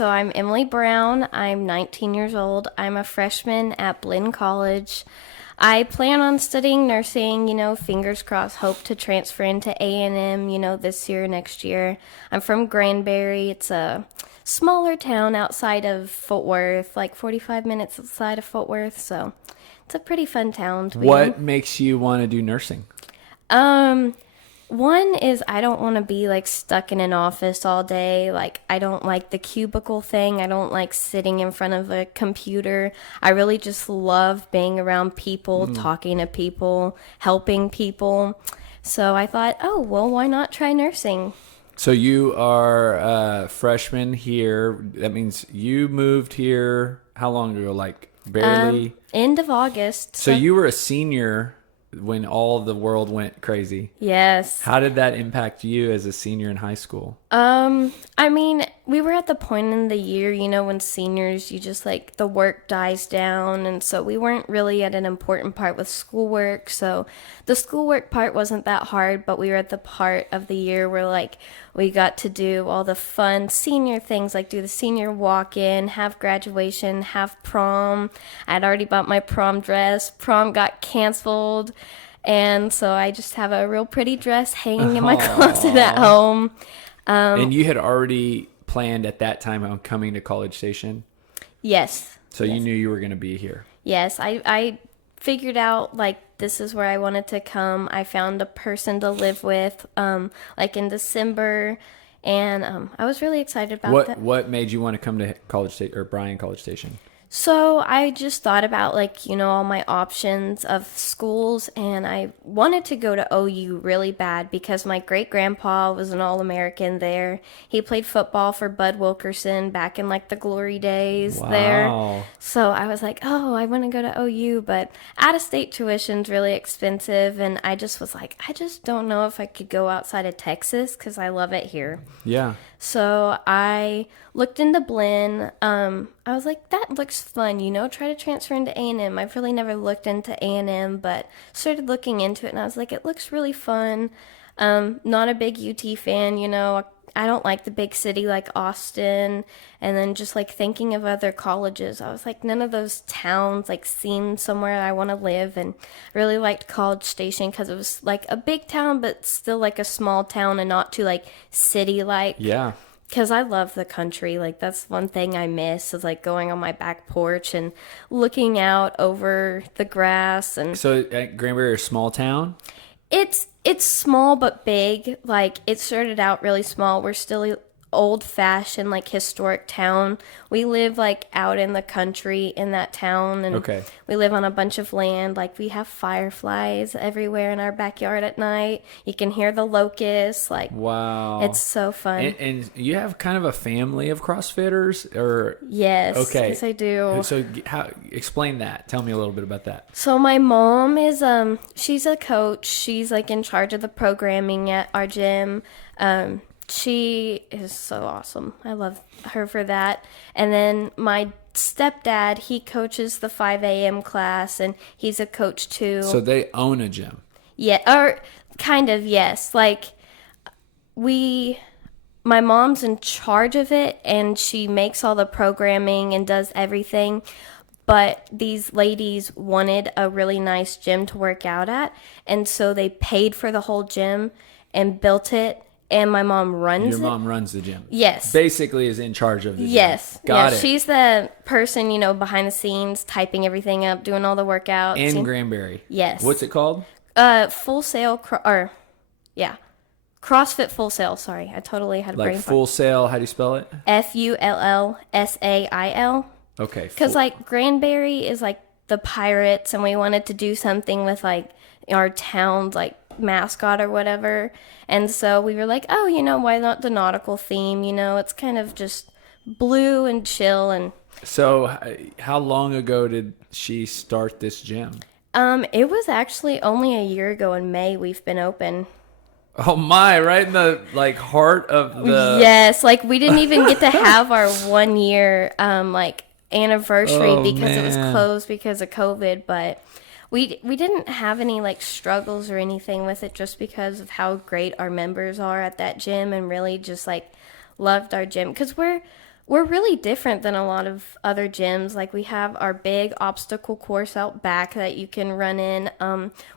So I'm Emilee Brown. I'm 19 years old. I'm a freshman at Blinn College. I plan on studying nursing, fingers crossed, hope to transfer into A&M, this year, next year. I'm from Granbury. It's a smaller town outside of Fort Worth, like 45 minutes outside of Fort Worth. So it's a pretty fun town to be in. What makes you want to do nursing? One is I don't want to be like stuck in an office all day. Like I don't like the cubicle thing. I don't like sitting in front of a computer. I really just love being around people, talking to people, helping people. So I thought, oh, well, why not try nursing? So you are a freshman here. That means you moved here how long ago? Like barely? End of August. So you were a senior when all the world went crazy. Yes. How did that impact you as a senior in high school? I mean, we were at the point in the year, when seniors, you just like the work dies down. And so we weren't really at an important part with schoolwork. So the schoolwork part wasn't that hard, but we were at the part of the year where like we got to do all the fun senior things, like do the senior walk-in, have graduation, have prom. I'd already bought my prom dress. Prom got canceled. And so I just have a real pretty dress hanging in my closet at home. And you had already planned at that time on coming to College Station? Yes. So you knew you were going to be here? Yes. I figured out, like, this is where I wanted to come. I found a person to live with, like, in December. And I was really excited about that. What made you want to come to College Station or Bryan College Station? So I just thought about, like, all my options of schools, and I wanted to go to OU really bad because my great-grandpa was an All-American there. He played football for Bud Wilkerson back in, like, the glory days there. So I was like, oh, I want to go to OU, but out-of-state tuition's really expensive, and I just was like, I just don't know if I could go outside of Texas because I love it here. Yeah. So I looked into Blinn. I was like, that looks fun, try to transfer into A&M. I've really never looked into A&M, but started looking into it, and I was like, it looks really fun. Not a big UT fan, I don't like the big city like Austin. And then just like thinking of other colleges, I was like, none of those towns like seem somewhere I want to live. And really liked College Station because it was like a big town, but still like a small town and not too like city-like. Yeah. Because I love the country. Like, that's one thing I miss is, like, going on my back porch and looking out over the grass. And so, at Granbury, a small town? It's small but big. Like, it started out really small. We're still old-fashioned, like, historic town. We live, like, out in the country in that town. And we live on a bunch of land. Like, we have fireflies everywhere in our backyard at night. You can hear the locusts. Like, wow. It's so fun. And you have kind of a family of CrossFitters? Or Yes. Okay. Yes, I do. So, explain that. Tell me a little bit about that. So my mom is, she's a coach. She's, like, in charge of the programming at our gym. She is so awesome. I love her for that. And then my stepdad, he coaches the 5 a.m. class, and he's a coach too. So they own a gym? Yeah, or kind of, yes. Like, my mom's in charge of it, and she makes all the programming and does everything. But these ladies wanted a really nice gym to work out at, and so they paid for the whole gym and built it. And my mom runs it. Your mom runs the gym? Yes. Basically is in charge of the gym. Yes. Got it. She's the person, behind the scenes, typing everything up, doing all the workouts. In Granbury? Yes. What's it called? Full Sail, CrossFit Full Sail, sorry. I totally had a brain fart. Like Full Sail, how do you spell it? FULLSAIL. Okay. Because, like, Granbury is, like, the Pirates, and we wanted to do something with, like, our town's, like, mascot or whatever. And so we were like, oh, why not the nautical theme? It's kind of just blue and chill. And so how long ago did she start this gym? It was actually only a year ago in May we've been open. Oh my, right in the like heart of the Yes, like we didn't even get to have our 1 year like anniversary because it was closed because of COVID, but we didn't have any like struggles or anything with it just because of how great our members are at that gym and really just like loved our gym because we're We're really different than a lot of other gyms. Like we have our big obstacle course out back that you can run in.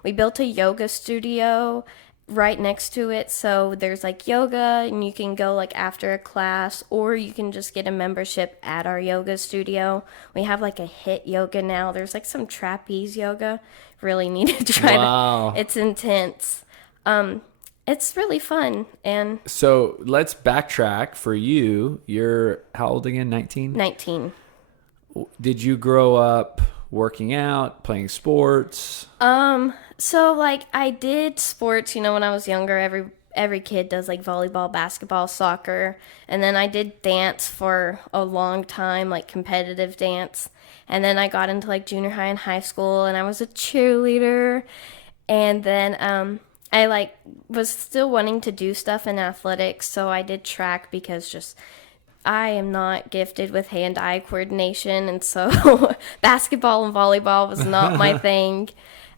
We built a yoga studio right next to it, so there's like yoga, and you can go like after a class, or you can just get a membership at our yoga studio. We have like a hit yoga now. There's like some trapeze yoga. Really need to try to. Wow. It's intense. Um, it's really fun and So let's backtrack for you. You're how old again? 19? 19. Did you grow up working out, playing sports? So like I did sports, when I was younger. Every kid does like volleyball, basketball, soccer, and then I did dance for a long time, like competitive dance. And then I got into like junior high and high school, and I was a cheerleader. And then I like was still wanting to do stuff in athletics, so I did track because just I am not gifted with hand-eye coordination, and so basketball and volleyball was not my thing.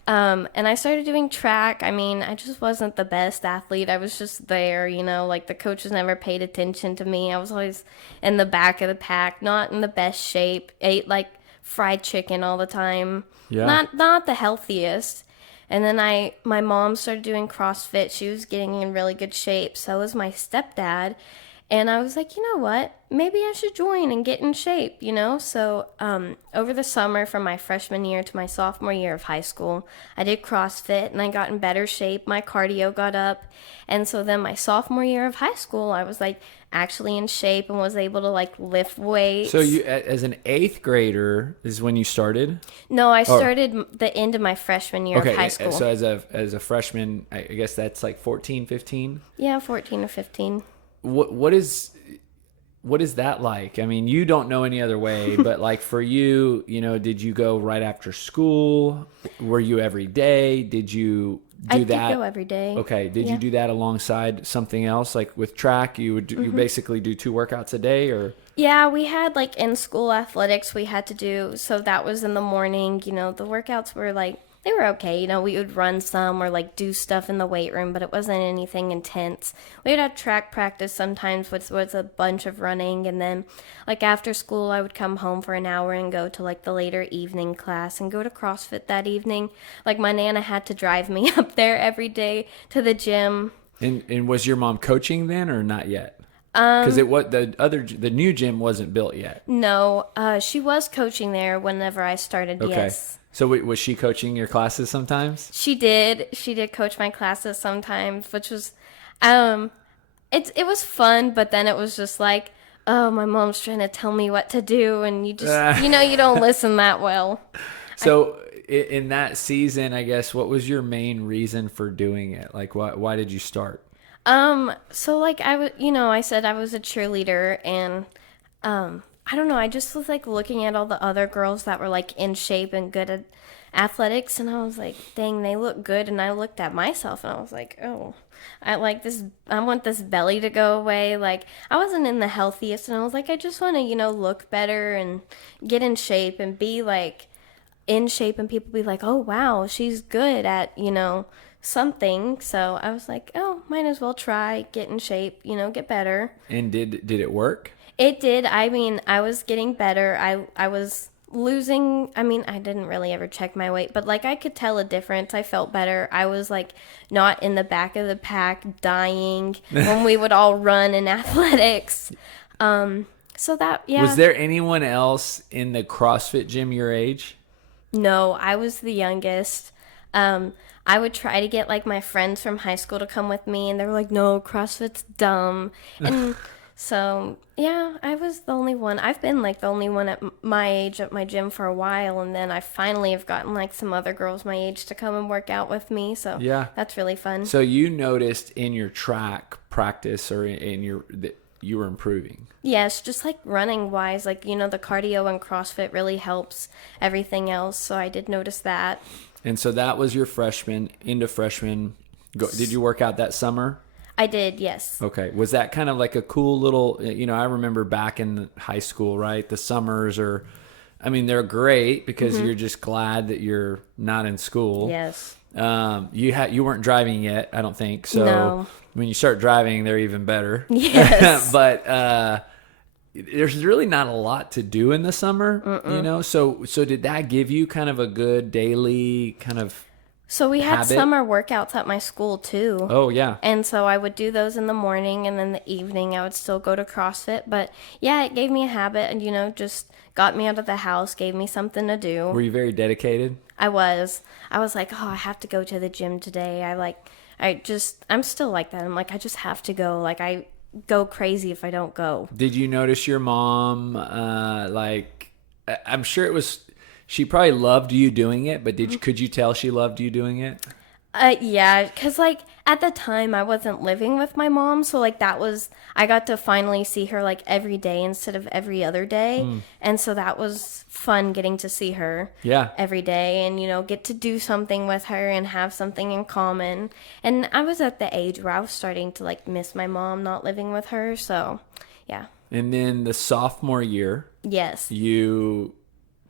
And I started doing track. I mean, I just wasn't the best athlete. I was just there, like the coaches never paid attention to me. I was always in the back of the pack, not in the best shape. Ate like fried chicken all the time. Yeah. Not the healthiest. And then my mom started doing CrossFit. She was getting in really good shape. So was my stepdad. And I was like, you know what? Maybe I should join and get in shape, So over the summer from my freshman year to my sophomore year of high school, I did CrossFit and I got in better shape. My cardio got up. And so then my sophomore year of high school, I was like actually in shape and was able to like lift weights. So you, as an eighth grader, is when you started? No, I started the end of my freshman year of high school. So as a freshman, I guess that's like 14, 15? Yeah, 14 or 15. What is that like? I mean, you don't know any other way, but like for you, did you go right after school? Were you every day? Did you do that? I did go every day. Okay. Did you do that alongside something else? Like with track, you would you basically do 2 workouts a day, or? Yeah, we had like in school athletics we had to do, so that was in the morning. The workouts were like, they were okay. We would run some or like do stuff in the weight room, but it wasn't anything intense. We would have track practice sometimes, which was a bunch of running. And then like after school, I would come home for an hour and go to like the later evening class and go to CrossFit that evening. Like my Nana had to drive me up there every day to the gym. And was your mom coaching then or not yet? Because the new gym wasn't built yet. No, she was coaching there whenever I started. Okay. Yes. So was she coaching your classes sometimes? She did. She did coach my classes sometimes, which was, it was fun. But then it was just like, oh, my mom's trying to tell me what to do, and you just, you don't listen that well. So in that season, I guess, what was your main reason for doing it? Like, why did you start? So like I said I was a cheerleader, and I don't know, I just was like looking at all the other girls that were like in shape and good at athletics, and I was like, dang, they look good. And I looked at myself and I was like, oh, I want this belly to go away. Like I wasn't in the healthiest, and I was like, I just want to, look better and get in shape and be like in shape, and people be like, oh wow, she's good at, something. So I was like, oh, might as well try, get in shape, get better. And did it work? It did. I mean, I was getting better. I was losing. I mean, I didn't really ever check my weight, but like I could tell a difference. I felt better. I was like not in the back of the pack dying when we would all run in athletics. So that, yeah. Was there anyone else in the CrossFit gym your age? No, I was the youngest. I would try to get like my friends from high school to come with me, and they were like, no, CrossFit's dumb. And so, yeah, I was the only one. I've been like the only one at my age at my gym for a while, and then I finally have gotten like some other girls my age to come and work out with me. So yeah, that's really fun. So you noticed in your track practice or in your that you were improving? Yes, just like running wise, like, the cardio and CrossFit really helps everything else. So I did notice that. And so that was your freshman, into freshman. Did you work out that summer? I did, yes. Okay. Was that kind of like a cool little, I remember back in high school, right? The summers they're great because you're just glad that you're not in school. Yes. You weren't driving yet, I don't think. So no. When you start driving, they're even better. Yes. But there's really not a lot to do in the summer, you know? So did that give you kind of a good daily kind of So we had habit? summer workouts at my school too. Oh, yeah. And so I would do those in the morning, and then the evening I would still go to CrossFit. But yeah, it gave me a habit and, just got me out of the house, gave me something to do. Were you very dedicated? I was. I was like, oh, I have to go to the gym today. I'm still like that. I'm like, I just have to go. Like, I go crazy if I don't go. Did you notice your mom, I'm sure she probably loved you doing it, but could you tell she loved you doing it? Yeah, because, like, at the time, I wasn't living with my mom, so, like, I got to finally see her, like, every day instead of every other day, and so that was fun getting to see her Yeah. every day and, get to do something with her and have something in common, and I was at the age where I was starting to, like, miss my mom not living with her, so, yeah. And then the sophomore year, Yes. you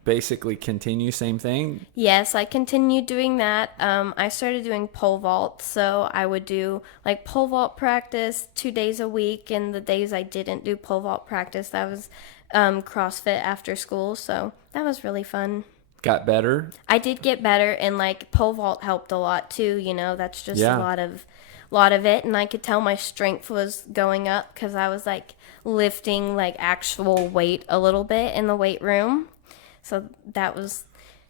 basically continue same thing? Yes, I continued doing that. I started doing pole vault, so I would do like pole vault practice 2 days a week, and the days I didn't do pole vault practice, that was CrossFit after school, so that was really fun. Got better? I did get better, and like pole vault helped a lot too. That's just Yeah. a lot of it, and I could tell my strength was going up because I was like lifting like actual weight a little bit in the weight room. So that was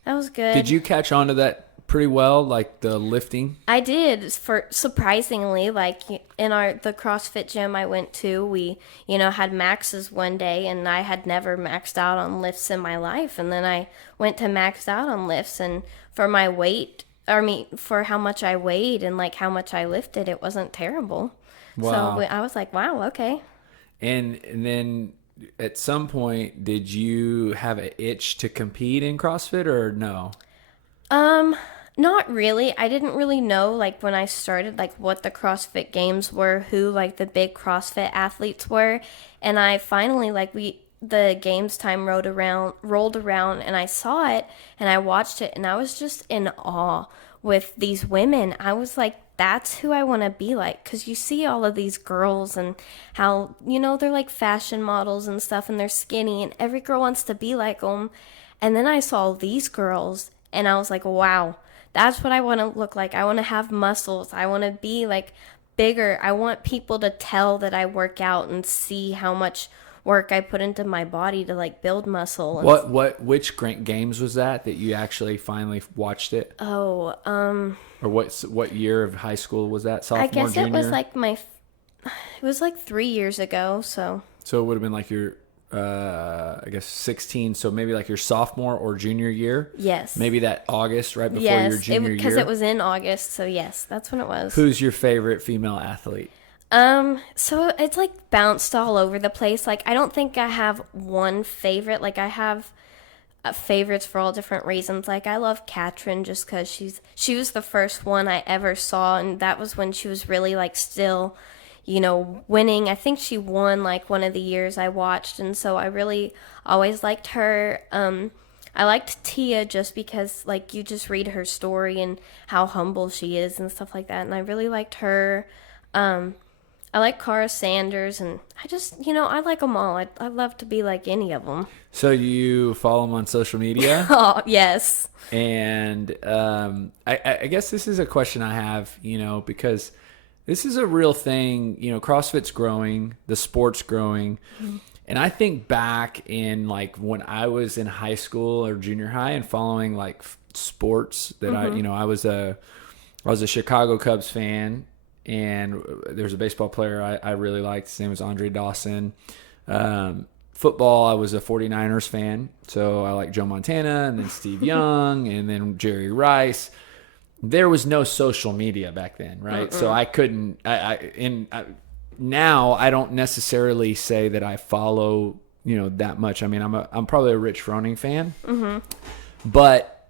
good. Did you catch on to that pretty well, like the lifting? I did, for surprisingly, like in the CrossFit gym I went to, we, had maxes one day, and I had never maxed out on lifts in my life, and then I went to max out on lifts, and for my weight, for how much I weighed and like how much I lifted, it wasn't terrible. Wow. So I was like, wow, okay. And then at some point, did you have an itch to compete in CrossFit or no? Not really. I didn't really know, like, when I started, like, what the CrossFit Games were, who, like, the big CrossFit athletes were. And I finally, like, the games time rolled around, and I saw it, and I watched it, and I was just in awe with these women. I was like, that's who I want to be like, because you see all of these girls and how, they're like fashion models and stuff, and they're skinny, and every girl wants to be like them. And then I saw these girls, and I was like, wow, that's what I want to look like. I want to have muscles. I want to be like bigger. I want people to tell that I work out and see how much work I put into my body to like build muscle. And which games was that you actually finally watched it? Oh, or what year of high school was that? Sophomore, I guess junior? it was like it was like 3 years ago. So it would have been like your, I guess 16. So maybe like your sophomore or junior year. Yes. Maybe that August right before your yes, junior year. because it was in August. So yes, that's when it was. Who's your favorite female athlete? So it's like bounced all over the place. Like, I don't think I have one favorite. Like, I have favorites for all different reasons. Like, I love Katrin just because she was the first one I ever saw, and that was when she was really like still, winning. I think she won like one of the years I watched, and so I really always liked her. I liked Tia just because like you just read her story and how humble she is and stuff like that, and I really liked her. I like Cara Sanders, and I just, I like them all. I'd love to be like any of them. So you follow them on social media? Oh, yes. And I guess this is a question I have, because this is a real thing. CrossFit's growing, the sport's growing. Mm-hmm. And I think back in like when I was in high school or junior high and following like sports that mm-hmm. I was a Chicago Cubs fan. And there's a baseball player I really liked. His name was Andre Dawson. Football, I was a 49ers fan. So I like Joe Montana and then Steve Young and then Jerry Rice. There was no social media back then, right? So I couldn't. Now I don't necessarily say that I follow that much. I mean, I'm probably a Rich Froning fan, but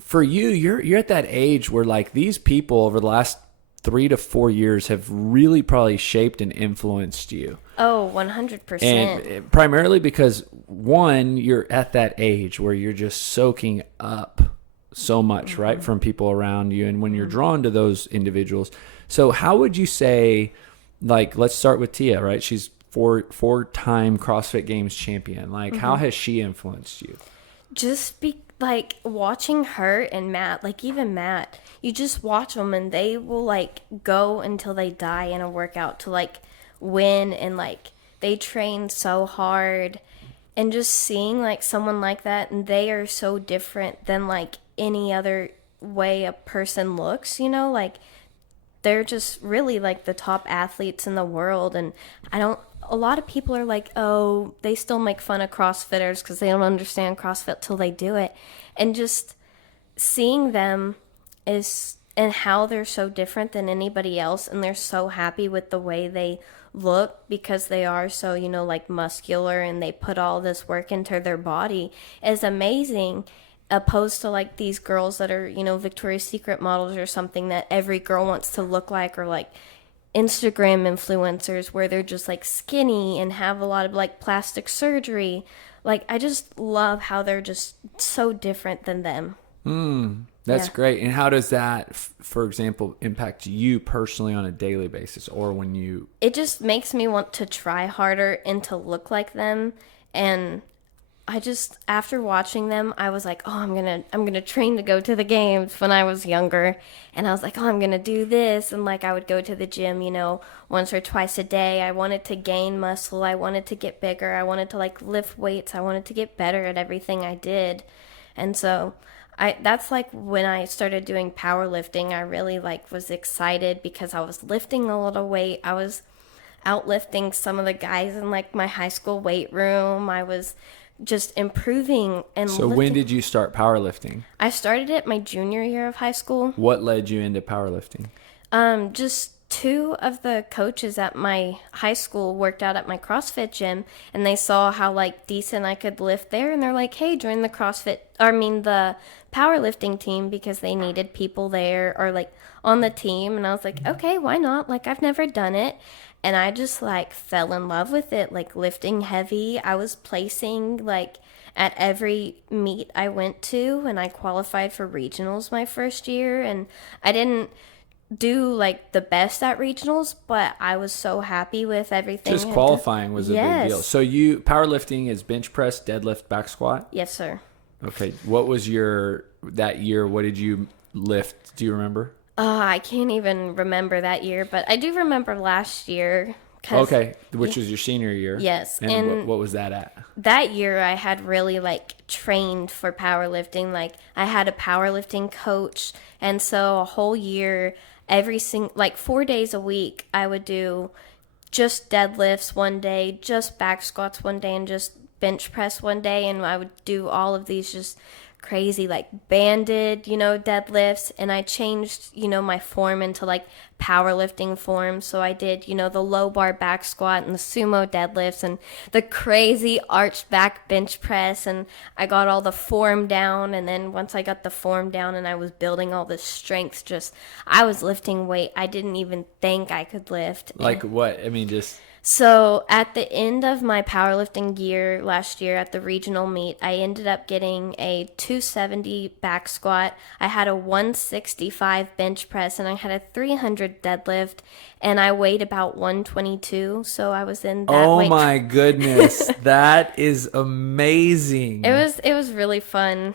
for you, you're at that age where like these people over the last 3 to 4 years have really probably shaped and influenced you. Oh, 100%. And primarily because one, you're at that age where you're just soaking up so much, right, from people around you. And when you're drawn to those individuals. So how would you say, like, let's start with Tia, right? She's four-time CrossFit Games champion. Like, how has she influenced you? Just be like watching her and Matt, like even Matt, you just watch them and they will like go until they die in a workout to like win, and like they train so hard, and just seeing like someone like that, and they are so different than like any other way a person looks, like they're just really like the top athletes in the world. And a lot of people are like, oh, they still make fun of CrossFitters because they don't understand CrossFit till they do it. And just seeing them is, and how they're so different than anybody else, and they're so happy with the way they look because they are so, like muscular, and they put all this work into their body, is amazing, opposed to like these girls that are, Victoria's Secret models or something that every girl wants to look like, or like Instagram influencers where they're just like skinny and have a lot of like plastic surgery. Like, I just love how they're just so different than them. That's great. And how does that, for example, impact you personally on a daily basis, or when you... It just makes me want to try harder and to look like them. And I just, after watching them, I was like, oh, I'm gonna train to go to the games when I was younger. And I was like, oh, I'm gonna do this. And like, I would go to the gym, once or twice a day. I wanted to gain muscle. I wanted to get bigger. I wanted to like lift weights. I wanted to get better at everything I did. And so that's like when I started doing powerlifting. I really like was excited because I was lifting a little weight. I was outlifting some of the guys in like my high school weight room. I was just improving and So lifting. when did you start powerlifting? I started it my junior year of high school. What led you into powerlifting? Just two of the coaches at my high school worked out at my CrossFit gym, and they saw how like decent I could lift there, and they're like, hey, join the the powerlifting team, because they needed people there or like on the team. And I was like, okay, why not? Like, I've never done it. And I just like fell in love with it, like lifting heavy. I was placing like at every meet I went to, and I qualified for regionals my first year. And I didn't do like the best at regionals, but I was so happy with everything. Just qualifying was a big deal. So powerlifting is bench press, deadlift, back squat? Yes, sir. Okay. What was that year? What did you lift? Do you remember? I can't even remember that year, but I do remember last year. Okay, which was your senior year. Yes. And what was that at? That year I had really like trained for powerlifting. Like, I had a powerlifting coach, and so a whole year, like 4 days a week, I would do just deadlifts one day, just back squats one day, and just bench press one day. And I would do all of these just crazy like banded deadlifts. And I changed my form into like powerlifting form. So I did the low bar back squat and the sumo deadlifts and the crazy arched back bench press, and I got all the form down. And then once I got the form down and I was building all this strength, I was lifting weight I didn't even think I could lift. Like what? I mean, just... So at the end of my powerlifting year last year at the regional meet, I ended up getting a 270 back squat. I had a 165 bench press, and I had a 300 deadlift, and I weighed about 122. So I was in that weight. Oh my goodness. That is amazing. It was really fun.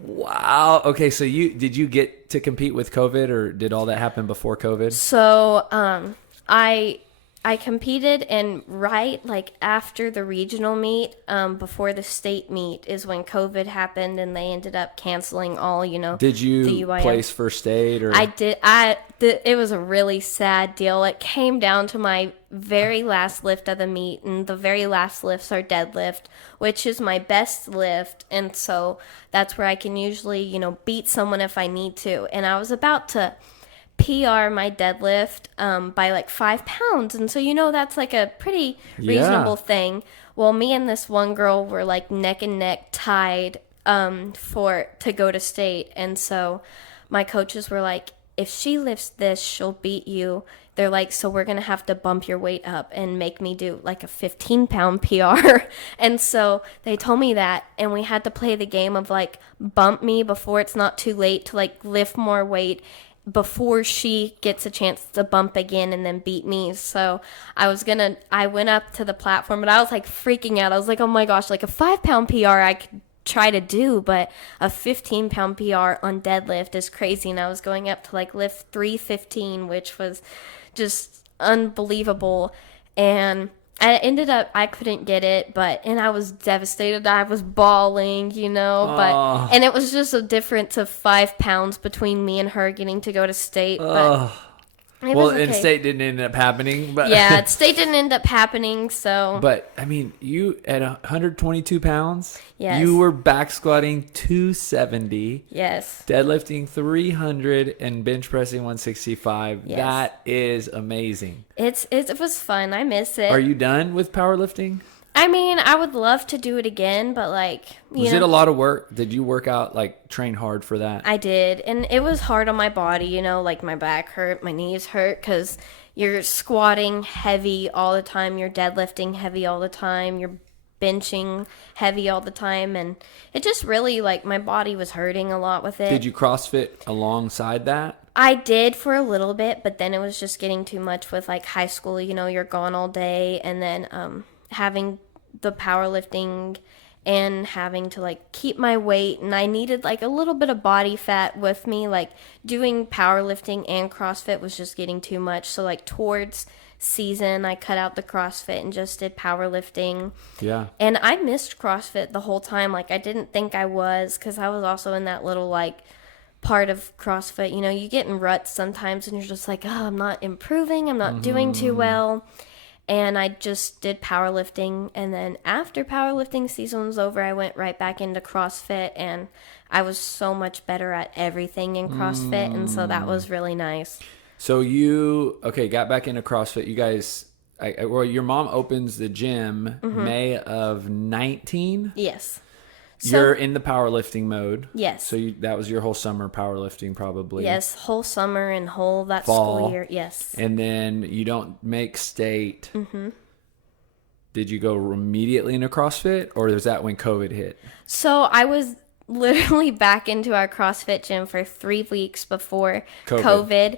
Wow. Okay, so did you get to compete with COVID, or did all that happen before COVID? So I competed, and right like after the regional meet, before the state meet is when COVID happened, and they ended up canceling all, Did you the UIM. place first aid, or? I did. It was a really sad deal. It came down to my very last lift of the meet, and the very last lifts are deadlift, which is my best lift. And so that's where I can usually, beat someone if I need to. And I was about to PR my deadlift by like 5 pounds, and so that's like a pretty reasonable thing. Well, me and this one girl were like neck and neck tied to go to state, and so my coaches were like, if she lifts this, she'll beat you. They're like, so we're gonna have to bump your weight up and make me do like a 15-pound PR. And so they told me that, and we had to play the game of like bump me before it's not too late to like lift more weight. before she gets a chance to bump again and then beat me. So I went up to the platform, but I was like freaking out. I was like, oh my gosh, like a 5-pound PR I could try to do, but a 15-pound PR on deadlift is crazy. And I was going up to like lift 315, which was just unbelievable. And I couldn't get it, and I was devastated. I was bawling, and it was just a difference of 5 pounds between me and her getting to go to state. But it Well, was okay. and state didn't end up happening, but Yeah, state didn't end up happening, so. But I mean, you at 122 pounds, Yes. you were back squatting 270, Yes. deadlifting 300, and bench pressing 165. Yes. That is amazing. It was fun. I miss it. Are you done with powerlifting? I mean, I would love to do it again, but Was it a lot of work? Did you work out, like train hard for that? I did, and it was hard on my body, like my back hurt, my knees hurt, because you're squatting heavy all the time, you're deadlifting heavy all the time, you're benching heavy all the time, and it just really, my body was hurting a lot with it. Did you CrossFit alongside that? I did for a little bit, but then it was just getting too much with, high school, you're gone all day, and then having the powerlifting and having to keep my weight, and I needed a little bit of body fat with me. Doing powerlifting and CrossFit was just getting too much, so towards season I cut out the CrossFit and just did powerlifting. Yeah. And I missed CrossFit the whole time. I didn't think I was, because I was also in that little part of CrossFit, you get in ruts sometimes and you're just oh, I'm not improving, I'm not doing too well. And I just did powerlifting, and then after powerlifting season was over, I went right back into CrossFit, and I was so much better at everything in CrossFit, and so that was really nice. So you, got back into CrossFit. You guys, your mom opens the gym May of 19? Yes. You're in the powerlifting mode. Yes. So that was your whole summer powerlifting probably. Yes, whole summer and whole that Fall. school year. Yes. And then you don't make state. Mm-hmm. Did you go immediately into CrossFit, or was that when COVID hit? So I was literally back into our CrossFit gym for 3 weeks before COVID.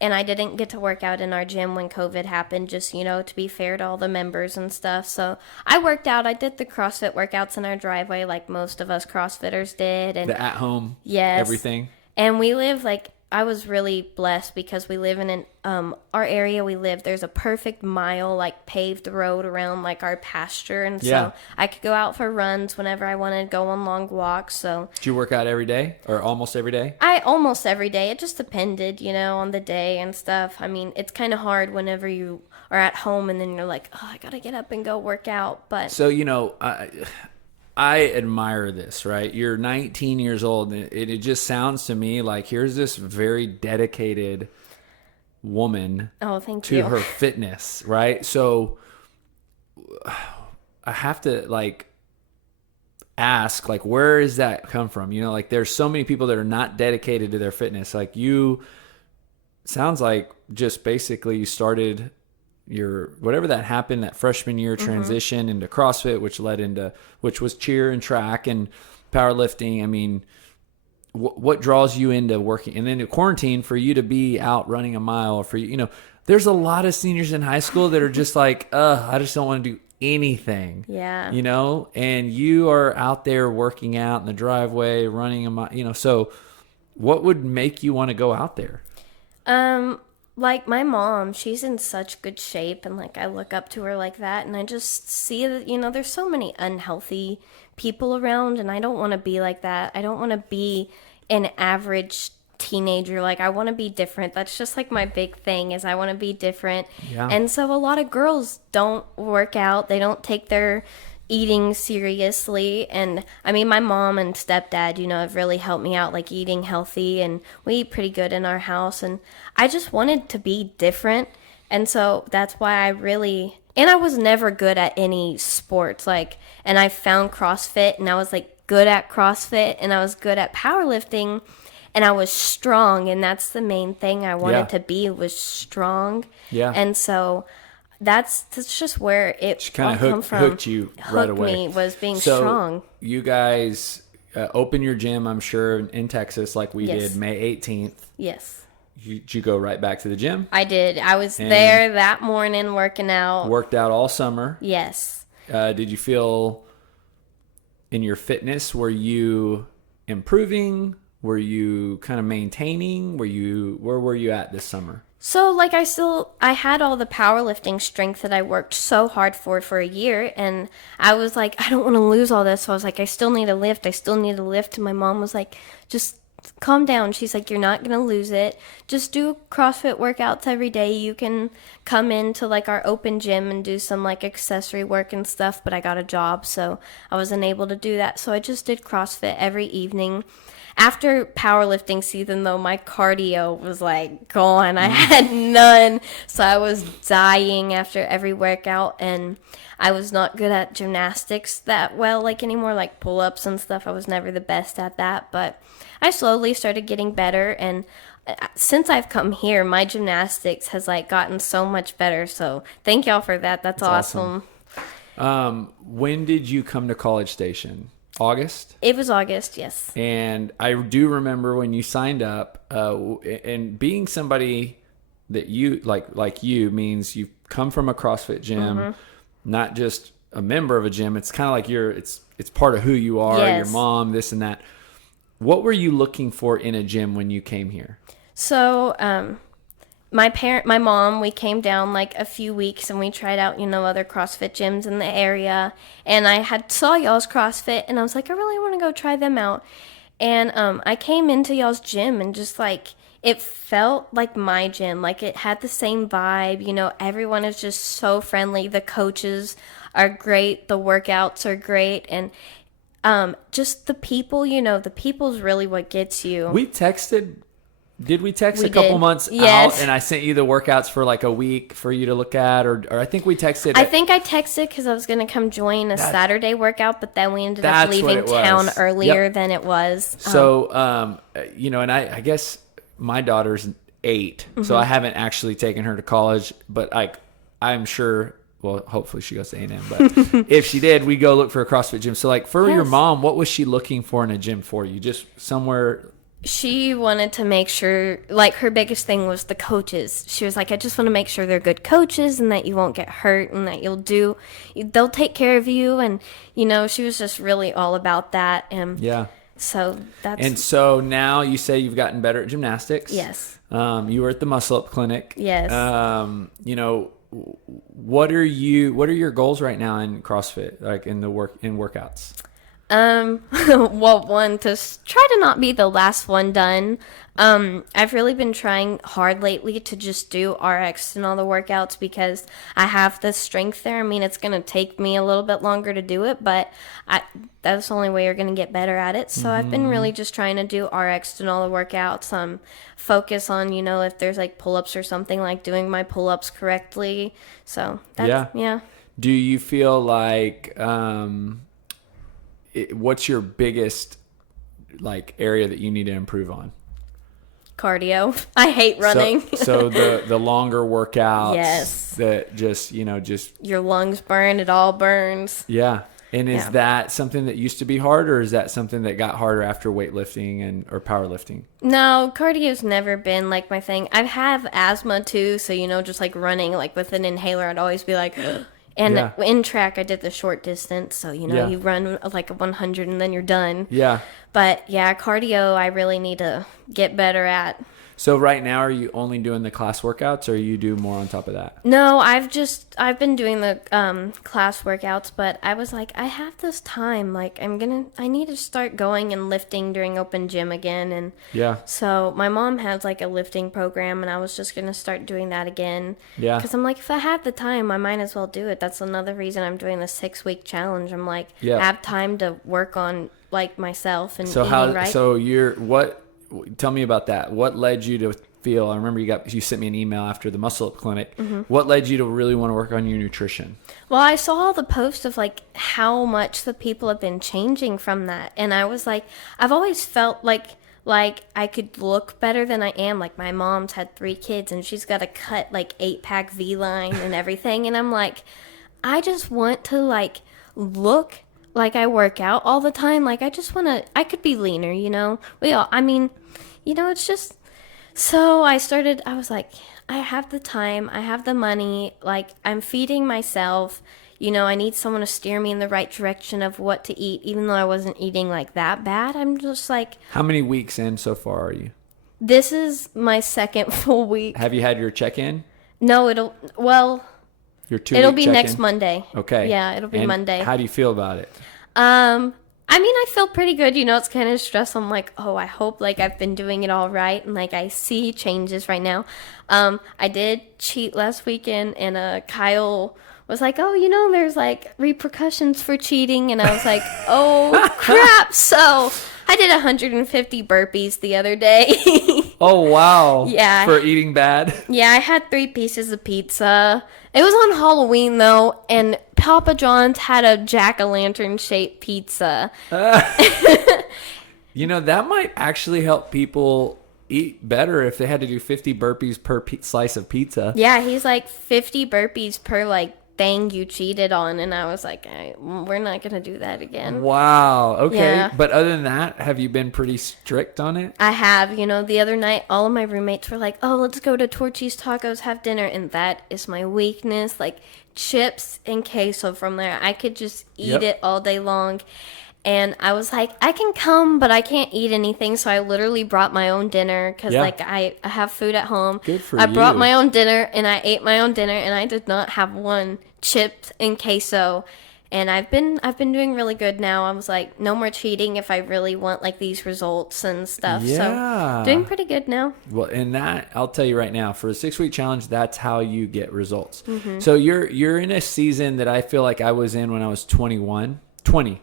And I didn't get to work out in our gym when COVID happened, just, to be fair to all the members and stuff. So I worked out. I did the CrossFit workouts in our driveway like most of us CrossFitters did. And The at-home, yes, everything. And we live I was really blessed because we live in our area we live, there's a perfect mile paved road around our pasture, and so I could go out for runs whenever I wanted, go on long walks. So did you work out every day or almost every day? Almost every day. It just depended, on the day and stuff. I mean, it's kind of hard whenever you are at home and then you're oh, I gotta get up and go work out. But so I admire this, right? You're 19 years old, and it just sounds to me like here's this very dedicated woman to her fitness, right? So I have to ask, where does that come from? There's so many people that are not dedicated to their fitness. You sounds like just basically you started your whatever that happened that freshman year transition into CrossFit, which was cheer and track and powerlifting. I mean, what draws you into working, and then the quarantine for you to be out running a mile, or for there's a lot of seniors in high school that are just I just don't want to do anything. Yeah. And you are out there working out in the driveway, running a mile. So what would make you want to go out there? My mom, she's in such good shape, and I look up to her like that, and I just see that, there's so many unhealthy people around, and I don't want to be like that. I don't want to be an average teenager. I want to be different. That's just my big thing, is I want to be different. Yeah. And so a lot of girls don't work out. They don't take their eating seriously. And I mean, my mom and stepdad, have really helped me out, eating healthy, and we eat pretty good in our house, and I just wanted to be different. And so that's why and I was never good at any sports, and I found CrossFit, and I was good at CrossFit, and I was good at powerlifting, and I was strong, and that's the main thing I wanted to be, was strong. Yeah. And so that's just where it kind of hooked you right away. Me was being strong. You guys open your gym, I'm sure, in Texas like we Yes. did May 18th. Yes. Did you go right back to the gym? I did. I was And there that morning working out. worked out all summer. Yes. Did you feel in your fitness, were you improving? Were you kind of maintaining? Where were you at this summer? So, like, I had all the powerlifting strength that I worked so hard for a year, and I was like, I don't want to lose all this. So I was like, I still need to lift. I still need to lift. And my mom was like, just calm down. She's like, you're not going to lose it. Just do CrossFit workouts every day. You can come into, like, our open gym and do some, like, accessory work and stuff, but I got a job, so I wasn't able to do that. So I just did CrossFit every evening. After powerlifting season, though, my cardio was like gone. I had none. So I was dying after every workout, and I was not good at gymnastics that well, like anymore, like pull-ups and stuff. I was never the best at that, but I slowly started getting better. And since I've come here, my gymnastics has like gotten so much better. So thank y'all for that. That's awesome. When did you come to College Station? August? It was August, yes. And I do remember when you signed up, and being somebody that you like you means you come from a CrossFit gym, not just a member of a gym. It's kind of like it's part of who you are, Yes. your mom, this and that. What were you looking for in a gym when you came here? So, my mom, we came down like a few weeks and we tried out, other CrossFit gyms in the area. And I saw y'all's CrossFit and I was like, I really want to go try them out. And I came into y'all's gym and just like, it felt like my gym. Like it had the same vibe. Everyone is just so friendly. The coaches are great. The workouts are great. And just the people, the people's really what gets you. Did we text We a couple did. months Yes. out and I sent you the workouts for like a week for you to look at, or I think we texted. I think I texted because I was going to come join a Saturday workout, but then we ended up That's what leaving it was. town earlier Yep. than it was. So, and I guess my daughter's 8, so I haven't actually taken her to college, but I'm sure, well, hopefully she goes to A&M, but if she did, we go look for a CrossFit gym. So like for your Yes. mom, what was she looking for in a gym for you? Just somewhere. She wanted to make sure, like, her biggest thing was the coaches. She was like, I just want to make sure they're good coaches and that you won't get hurt and that they'll take care of you. And, she was just really all about that. And Yeah. so that's. And so now you say you've gotten better at gymnastics. Yes. You were at the Muscle Up Clinic. Yes. What are your goals right now in CrossFit, like in workouts? Well, one, try to not be the last one done. I've really been trying hard lately to just do RX and all the workouts because I have the strength there. I mean, it's going to take me a little bit longer to do it, but that's the only way you're going to get better at it. So I've been really just trying to do RX and all the workouts. Focus on, if there's like pull-ups or something, like doing my pull-ups correctly. So that's, yeah. Do you feel like, what's your biggest like area that you need to improve on? Cardio. I hate running. So the longer workouts. Yes. That just Your lungs burn. It all burns. yeah. And is Yeah. that something that used to be hard, or is that something that got harder after weightlifting or powerlifting? No, cardio's never been like my thing. I have asthma too, so just like running like with an inhaler, I'd always be like and Yeah. in track I did the short distance, so Yeah. you run like a 100 and then you're done. Yeah. But yeah, cardio I really need to get better at. So right now, are you only doing the class workouts, or you do more on top of that? No, I've been doing the class workouts, but I was like, I have this time, like I need to start going and lifting during open gym again. And Yeah. so my mom has like a lifting program, and I was just gonna start doing that again. Yeah. Because I'm like, if I had the time, I might as well do it. That's another reason I'm doing the 6-week challenge. I'm like, Yeah. I have time to work on like myself and So eating right. tell me about that. What led you to feel, I remember you sent me an email after the Muscle Up Clinic. Mm-hmm. What led you to really want to work on your nutrition? Well, I saw all the posts of like how much the people have been changing from that, and I was like, I've always felt like I could look better than I am. Like my mom's had 3 kids, and she's got a cut like 8-pack V line and everything, and I'm like, I just want to like look like I work out all the time. Like I just want to, I could be leaner, you know? I mean, it's just, so I was like, I have the time, I have the money, like I'm feeding myself. I need someone to steer me in the right direction of what to eat, even though I wasn't eating like that bad. I'm just like, How many weeks in so far are you? this is my second full week. Have you had your check-in? No, Your 2 it'll week be check-in? next Monday. Okay. Yeah, it'll be And Monday. how do you feel about it? I mean, I feel pretty good. It's kind of stressful. I'm like, oh, I hope like I've been doing it all right, and like I see changes right now. I did cheat last weekend, and Kyle was like, oh, there's like repercussions for cheating, and I was like, oh crap. So I did 150 burpees the other day. Oh, wow. Yeah. For eating bad? Yeah, I had 3 pieces of pizza. It was on Halloween though, and Papa John's had a jack-o'-lantern shaped pizza. That might actually help people eat better if they had to do 50 burpees per slice of pizza. Yeah, he's like 50 burpees per like thing you cheated on, and I was like, we're not gonna do that again. Wow. Okay. Yeah. But other than that, have you been pretty strict on it? I have, the other night, all of my roommates were like, oh, let's go to Torchy's Tacos, have dinner, and that is my weakness, like chips and queso from there. I could just eat it all day long. And I was like, I can come, but I can't eat anything. So I literally brought my own dinner because, like, I have food at home. Good for I you. brought my own dinner, and I ate my own dinner, and I did not have one chips and queso. And I've been doing really good now. I was like, no more cheating if I really want like these results and stuff. Yeah. So doing pretty good now. Well, and that, I'll tell you right now, for a 6-week challenge, that's how you get results. Mm-hmm. So you're in a season that I feel like I was in when I was 20.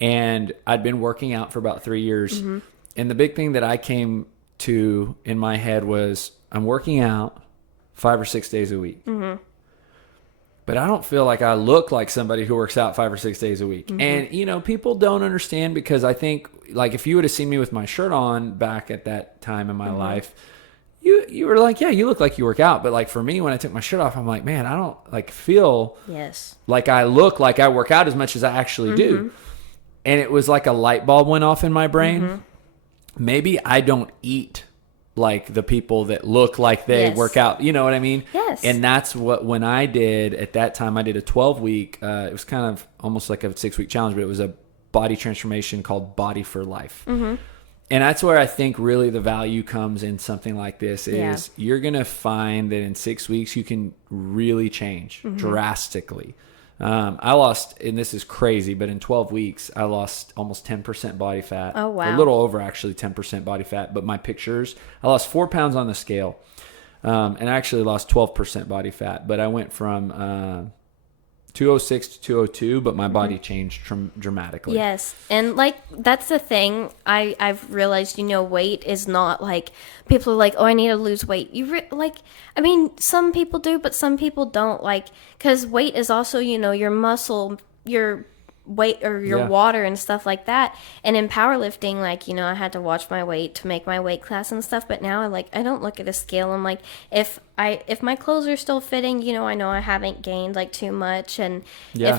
And I'd been working out for about 3 years. Mm-hmm. And the big thing that I came to in my head was I'm working out 5 or 6 days a week. Mm-hmm. But I don't feel like I look like somebody who works out 5 or 6 days a week. Mm-hmm. And, people don't understand, because I think, like, if you would have seen me with my shirt on back at that time in my life, you were like, yeah, you look like you work out. But, like, for me, when I took my shirt off, I'm like, man, I don't, like, feel like I look like I work out as much as I actually do. And it was like a light bulb went off in my brain. Maybe I don't eat like the people that look like they work out. You know what I mean? Yes. And that's what, when I did, at that time, I did a 12-week, it was kind of almost like a 6-week challenge, but it was a body transformation called Body for Life. And that's where I think really the value comes in something like this is you're going to find that in 6 weeks, you can really change drastically. I lost, and this is crazy, but in 12 weeks, I lost almost 10% body fat. Oh, wow. A little over, actually, 10% body fat. But my pictures, I lost 4 pounds on the scale, and I actually lost 12% body fat. But I went from 206 to 202, but my body changed dramatically. Yes. And like that's the thing I've realized, weight is not like people are like, oh, I need to lose weight. I mean, some people do, but some people don't, like, because weight is also, your muscle, your weight or your water and stuff like that. And in powerlifting, like, I had to watch my weight to make my weight class and stuff, but now I don't look at a scale. I'm like, if my clothes are still fitting, I know I haven't gained like too much, and if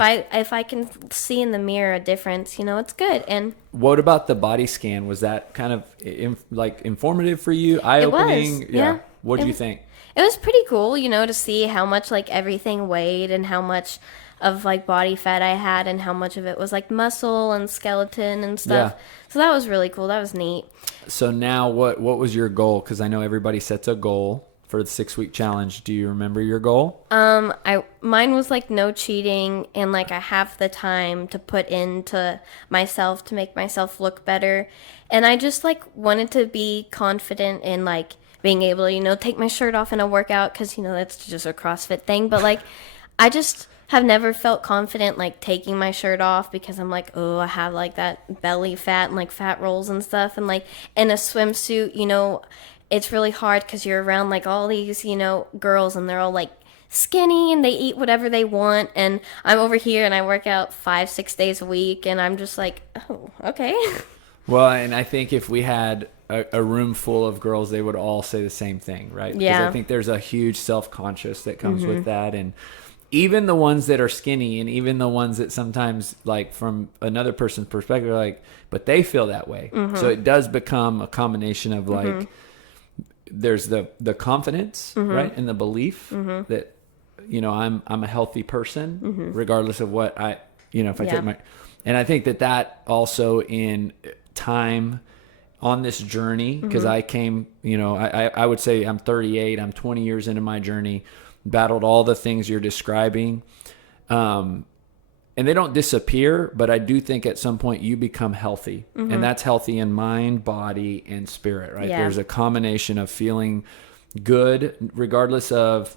I can see in the mirror a difference, it's good. And what about the body scan? Was that kind of informative for you? Eye-opening? It was, yeah. What do you think? It was pretty cool, to see how much like everything weighed and how much of like body fat I had and how much of it was like muscle and skeleton and stuff. Yeah. So that was really cool. That was neat. So now what was your goal? Because I know everybody sets a goal for the 6-week challenge. Do you remember your goal? Mine was like no cheating, and like I have the time to put into myself to make myself look better. And I just like wanted to be confident in like being able to, take my shirt off in a workout, because, that's just a CrossFit thing. But like I just have never felt confident like taking my shirt off, because I'm like, oh, I have like that belly fat and like fat rolls and stuff, and like in a swimsuit, it's really hard because you're around like all these, girls, and they're all like skinny and they eat whatever they want, and I'm over here and I work out 5-6 days a week, and I'm just like, oh, okay. Well, and I think if we had a room full of girls, they would all say the same thing, right? Yeah. Because I think there's a huge self-conscious that comes with that, and even the ones that are skinny, and even the ones that sometimes, like, from another person's perspective, like, but they feel that way. So it does become a combination of like, there's the confidence, right, and the belief that, you know, I'm a healthy person, regardless of what I, you know, if I take my, and I think that also in time on this journey, because I came, you know, I would say I'm 38, I'm 20 years into my journey, battled all the things you're describing. And they don't disappear, but I do think at some point you become healthy, and that's healthy in mind, body, and spirit, right? There's a combination of feeling good, regardless of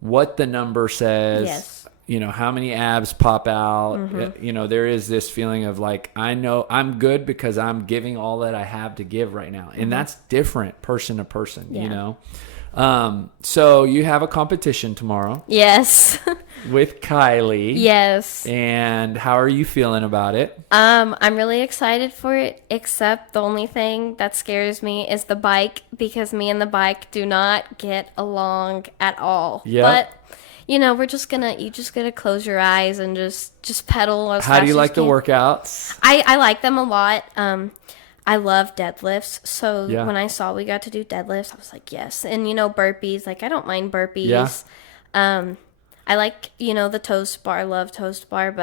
what the number says, you know, how many abs pop out, you know, there is this feeling of like, I know I'm good because I'm giving all that I have to give right now. And that's different person to person, you know? So you have a competition tomorrow. Yes. With Kylie. Yes. And how are you feeling about it? I'm really excited for it, except the only thing that scares me is the bike, because me and the bike do not get along at all. Yep. But you know, you just gotta close your eyes and just pedal as fast as you can. How do you like the workouts? I like them a lot. I love deadlifts. So when I saw we got to do deadlifts, I was like, yes. And, you know, burpees, like, I don't mind burpees. Yeah. I like, you know, the toast bar. I love toast bar,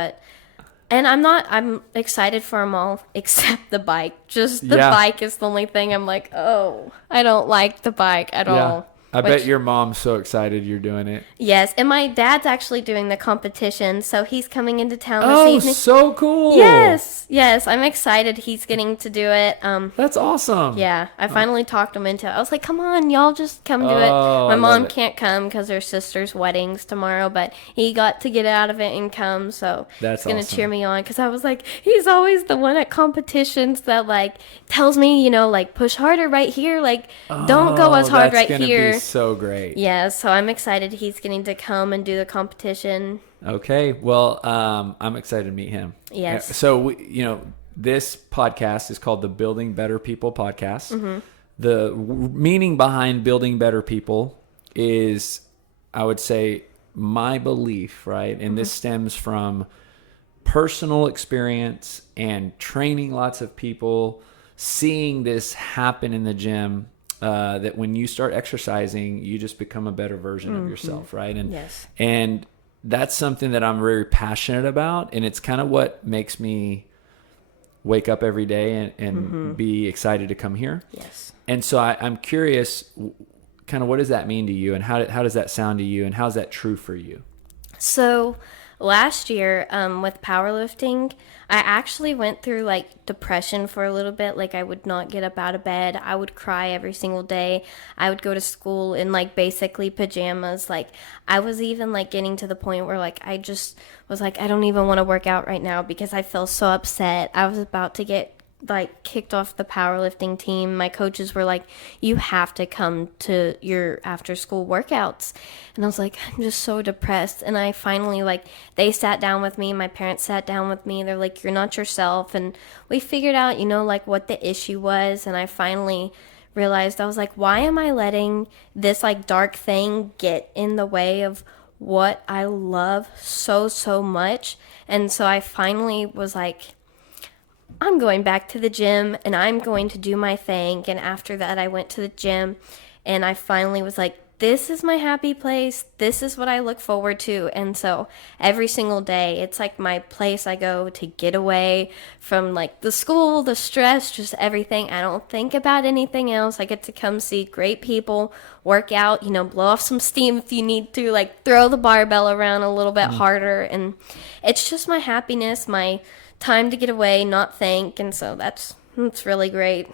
and I'm excited for them all except the bike. Just the bike is the only thing I'm like, oh, I don't like the bike at all. I bet your mom's so excited you're doing it. Yes, and my dad's actually doing the competition, so he's coming into town this evening. Oh, so cool. Yes, I'm excited he's getting to do it. That's awesome. Yeah, I finally talked him into it. I was like, come on, y'all just come do it. My mom can't come because her sister's wedding's tomorrow, but he got to get out of it and come, so that's he's going to cheer me on, because I was like, he's always the one at competitions that, like, tells me, you know, like, push harder right here, like, don't go as hard right here. So great. Yeah, so I'm excited he's getting to come and do the competition. Okay, well, I'm excited to meet him. Yes. So, you know, this podcast is called the Building Better People podcast. The meaning behind building better people is, I would say, my belief, right? And this stems from personal experience and training lots of people, seeing this happen in the gym. That when you start exercising, you just become a better version of yourself, right? And that's something that I'm very passionate about, and it's kind of what makes me wake up every day and be excited to come here. Yes. And so I'm curious, kind of what does that mean to you, and how does that sound to you, and how's that true for you? So last year, with powerlifting, I actually went through, like, depression for a little bit. Like, I would not get up out of bed. I would cry every single day. I would go to school in, like, basically pajamas. Like, I was even, like, getting to the point where, like, I just was like, I don't even want to work out right now because I feel so upset. I was about to get, like, kicked off the powerlifting team. My coaches were like, you have to come to your after school workouts. And I was like, I'm just so depressed. And I finally, like, they sat down with me, my parents sat down with me, they're like, you're not yourself. And we figured out, you know, like, what the issue was. And I finally realized, I was like, why am I letting this, like, dark thing get in the way of what I love so much? And so I finally was like, I'm going back to the gym and I'm going to do my thing. And after that, I went to the gym and I finally was like, this is my happy place. This is what I look forward to. And so every single day, it's like my place I go to get away from, like, the school, the stress, just everything. I don't think about anything else. I get to come see great people, work out, you know, blow off some steam if you need to, like, throw the barbell around a little bit harder. And it's just my happiness, my time to get away, not think, and so that's really great.